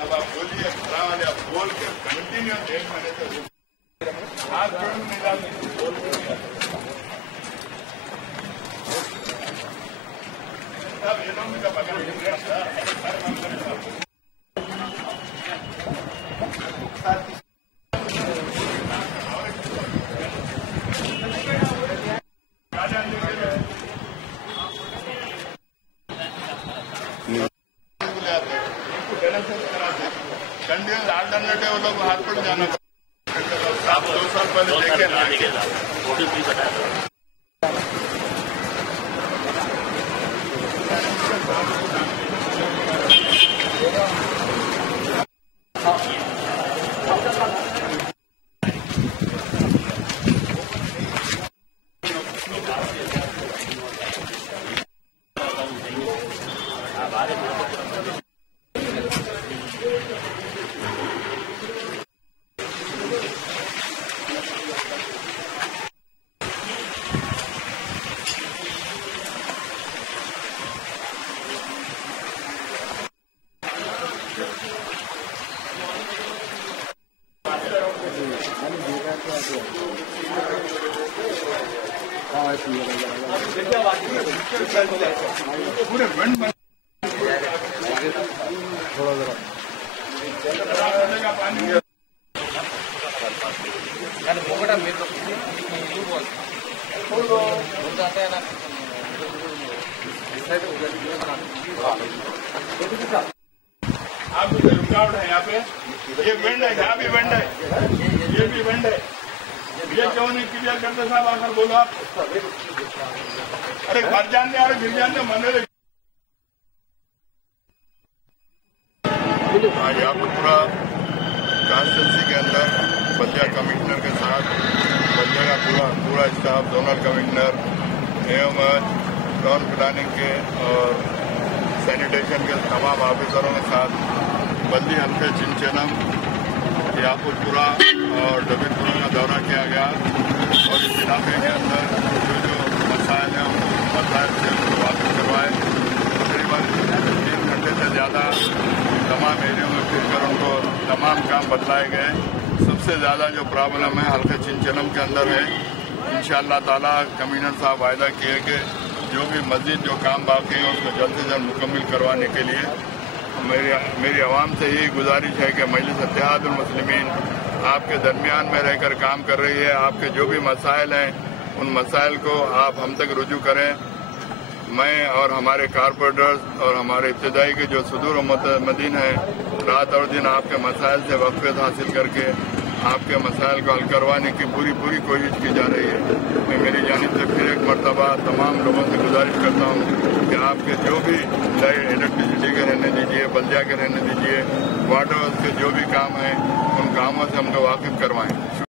अब आप बोलिए खड़ा वाले आप बोल के कंटिन्यू 1 महीने तक हाथ जोड़ मिला बोल अब ये लोग का पकड़ कंटिन्यू अल्टरनेटिव लोग हाथ पड़ जाना आप 2 साल पहले देखे ना पूरे थोड़ा पानी जाता है ना आप रुकावट है यहाँ पे ये बेंड है यहाँ भी बेंड है ये भी बेंड है ये क्यों नहीं क्लियर करते साहब आकर बोलो आप अरे घर जाने और गिर जाने मने यहाँ पर पूरा कॉन्स्टिट्यूंसी के अंदर बल्दिया कमिश्नर के साथ बल्दिया का पूरा staff zonal commissioner AMH town planning के और सैनिटेशन के तमाम ऑफिसरों के साथ बल्दी हल्के चिंचनम याकुतपुरा और डबीपुरा का दौरा किया गया और इस इलाके के अंदर जो मसाइल हैं मसाइल से उनको वापस करवाए तकरीबन 3 घंटे से ज़्यादा तमाम एरियो में फिरकर उनको तमाम काम बदलाए गए। सबसे ज़्यादा जो प्रॉब्लम है हल्के चिंचनम के अंदर है। इंशाअल्लाह ताला कमिश्नर साहब वायदा किए कि जो भी मस्जिद जो काम बाकी है उसको जल्द से जल्द मुकम्मल करवाने के लिए मेरी आवाम से यही गुजारिश है कि मजलिस इत्तेहादुल मुस्लिमीन आपके दरमियान में रहकर काम कर रही है। आपके जो भी मसाइल हैं उन मसाइल को आप हम तक रुजू करें। मैं और हमारे कारपोरेटर्स और हमारे इब्तदाई के जो सुदूर मदीन हैं रात और दिन आपके मसाइल से वक़्फ़ियत हासिल करके आपके मसाइल को हल करवाने की पूरी कोशिश की जा रही है। मैं मेरी जानिब से फिर एक मरतबा तमाम लोगों से गुजारिश करता हूँ कि आपके जो भी इलेक्ट्रिसिटी के रहने दीजिए, बल्दिया के रहने दीजिए, वाटर के जो भी काम हैं उन कामों से हमको वाकिफ करवाएं।